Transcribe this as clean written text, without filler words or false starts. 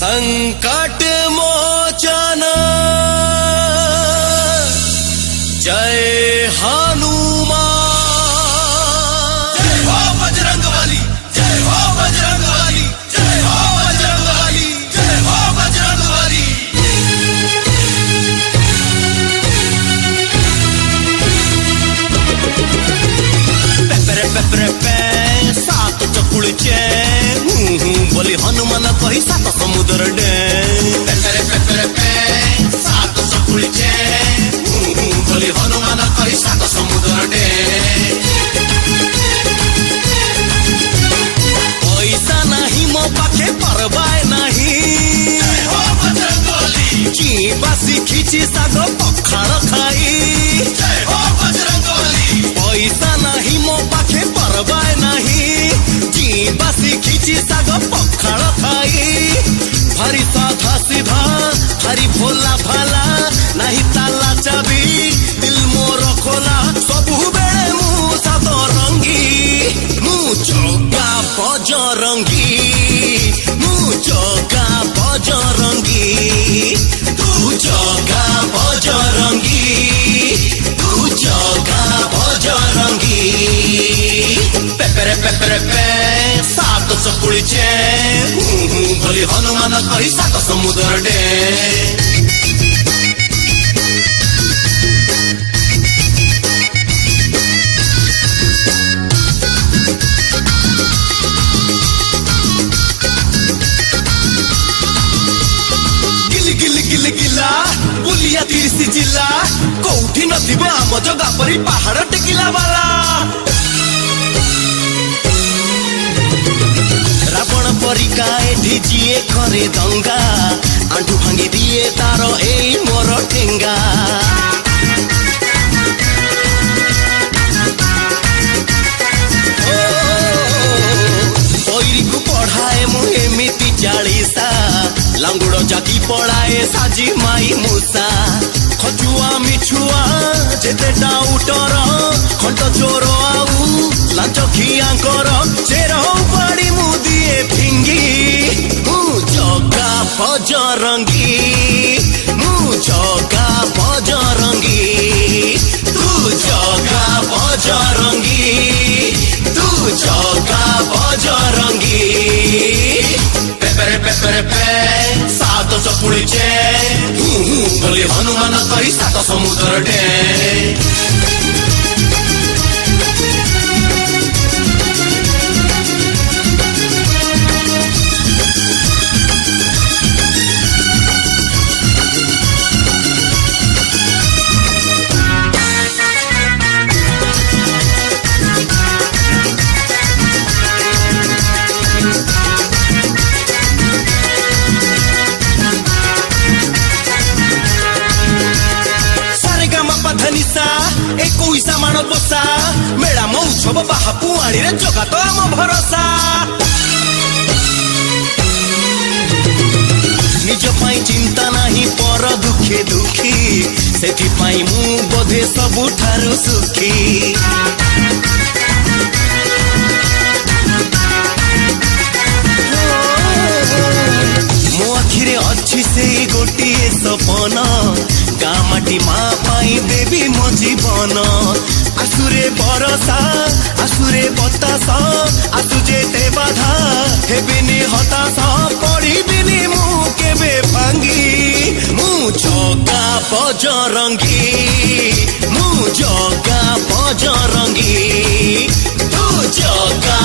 संकट मोचन जय हनुमान। जय हो बजरंग बली, जय हो बजरंग बली, जय हो बजरंग बली, जय हो बजरंग बली। पेपरे पेपरे पे सात चकुळीचे बोली हनुमान कही सात समुद्र डे। पेपरे पेपरे पे सात चकुळीचे बोली हनुमान कही सात समुद्र डे। पैसा नाही मो पाखे परबाय नाही, ची बासी खिची साग पखाळ खाई। पैसा नाही मो पाखे परबाय नाही, ची बासी खिची साग पखाळ खाई। भारी साधा सीधा भारी भोला भाला, नाही ताला चाबी दिल मोर खोला। सबु बेले मु सात रंगी, मु चौका बजरंगी, मु चौका बजरंगी, तू चौका बजरंगी, तू चौका बजरंगी। पेपरे पेपरे पे सात चकुळीचे बोली हनुमान कही सात समुद्र डे। गिला बुलिया तिरिसी जिला, कोठी नथिबो आम जगा परी पहाड़ टेकिला वाला। रावण परिका एठी जिए करे दंगा, आंठू भांगी दिए तार एई मोर ठेंगा। बैरी को पढ़ाए मु एमिति चालीसा, लांगुड़ जाकी पड़ाए साजी माई मूसा। खचुआ मिछुआ जेते डाउटर, खंड चोर आउ लांच खियांकर, चेर पाड़ी मुदिए फिंगी। मु जगा बजरंगी, मु जगा बजरंगी, तू जगा बजरंगी, तू जगा बजरंगी। पेपरे पेपरे पे सात चकुळीचे बोली हनुमान कही सात समुद्र डे। एकोईसा माण बसा, मेला मौछब बाहा पुआणी रे जगा तो आम भरोसा। निज पाई चिंता नाही पर दुखे दुखी, सेठी पाई मु बोधे सबुठारु सुखी। मो आखिरे अच्छी से गोटिए सपन, गाँ माटी माँ पाई देवी मो जीवन। आसुरे बरसा आसुरे बतासा, आसु जेते बाधा हेबिनी हताश, पड़िबिनी मु केबे भांगी। मु जगा बजरंगी, मु जगा बजरंगी, तू जगा